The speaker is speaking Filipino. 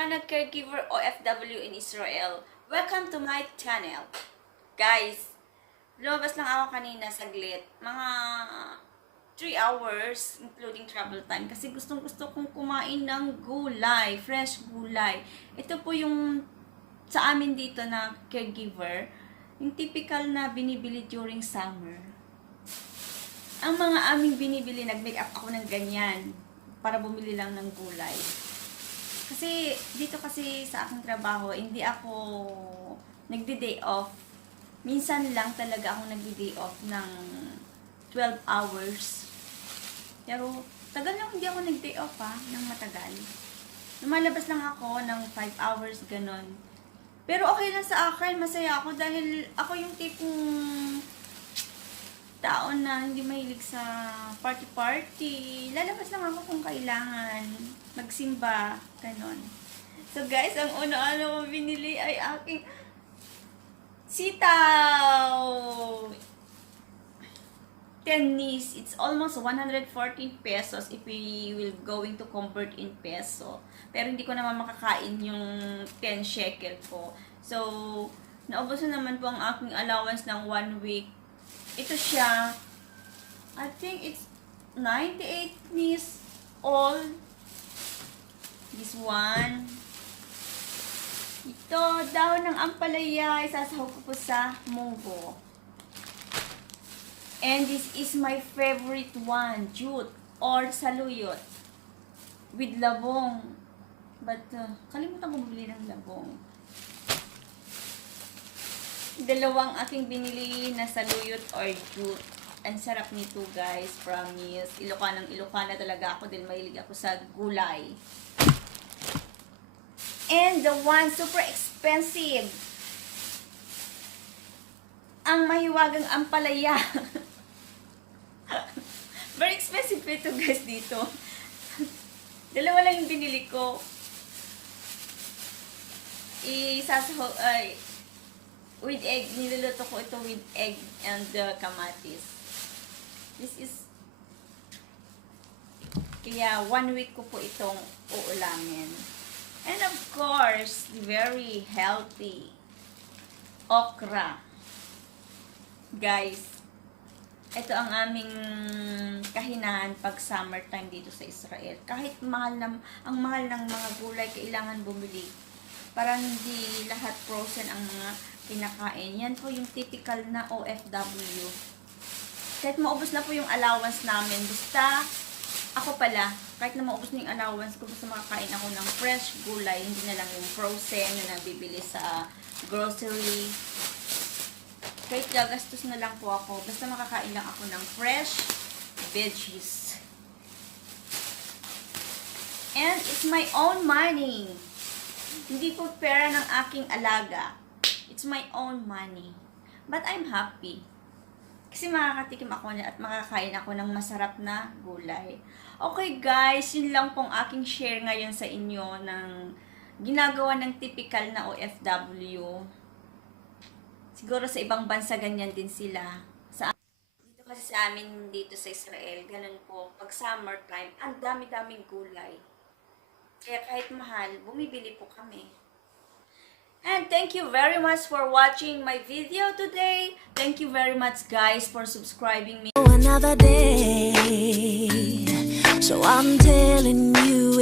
ka nag-caregiver OFW in Israel, welcome to my channel. Guys, lumabas lang ako kanina saglit. Mga 3 hours, including travel time. Kasi gustong-gusto kong kumain ng gulay, fresh gulay. Ito po yung sa amin dito na caregiver, yung typical na binibili during summer. Ang mga aming binibili, nag-make up ako ng ganyan para bumili lang ng gulay. Kasi dito kasi sa aking trabaho, hindi ako nagdi-day off. Minsan lang talaga ako nagdi-day off ng 12 hours. Pero tagal lang hindi ako nag-day off ng matagal. Lumalabas lang ako ng 5 hours, ganon. Pero okay lang sa akin, masaya ako dahil ako yung tipong tao na hindi mahilig sa party-party. Lalabas lang ako kung kailangan. Magsimba, ganon. So guys, ang una-una ko binili ay aking sitaw. Tennis. It's almost 114 pesos if we will going to convert in peso. Pero hindi ko naman makakain yung 10 shekel ko. So, naubos na naman po ang aking allowance ng 1 week. Ito siya, I think it's 98 years old. This one. Ito, dahon ng ampalaya, isasahog ko po sa munggo. And this is my favorite one, jute or saluyot with labong. But, kalimutan ko bumili ng labong. Dalawang aking binili na saluyot or jute. Ang sarap nito guys, promise. Ilocana talaga ako dahil mahilig ako sa gulay. And the one super expensive. Ang mahiwagang ampalaya. Very expensive ito guys dito. Dalawa lang yung binili ko. With egg, niluluto ko ito with egg and kamatis. This is, kaya 1 week ko po itong uulamin. And of course, very healthy okra. Guys, ito ang aming kahinaan pag summertime dito sa Israel. Kahit ang mahal ng mga gulay, kailangan bumili. Para hindi lahat frozen ang mga pinakain. Yan po yung typical na OFW. Kahit maubos na po yung allowance namin, basta ako pala, kahit na maubos na yung allowance ko, basta makakain ako ng fresh gulay, hindi na lang yung frozen, yung nabibili sa grocery. Kahit gagastos na lang po ako, basta makakain lang ako ng fresh veggies. And it's my own money. Hindi po pera ng aking alaga. It's my own money. But I'm happy. Kasi makakatikim ako at makakain ako ng masarap na gulay. Okay guys, yun lang pong aking share ngayon sa inyo ng ginagawa ng typical na OFW. Siguro sa ibang bansa ganyan din sila. Dito kasi sa amin dito sa Israel, ganun po. Pag summertime, ang dami-daming gulay. Kaya kahit mahal, bumibili po kami. And thank you very much for watching my video today. Thank you very much guys for subscribing me. Another day, so I'm telling you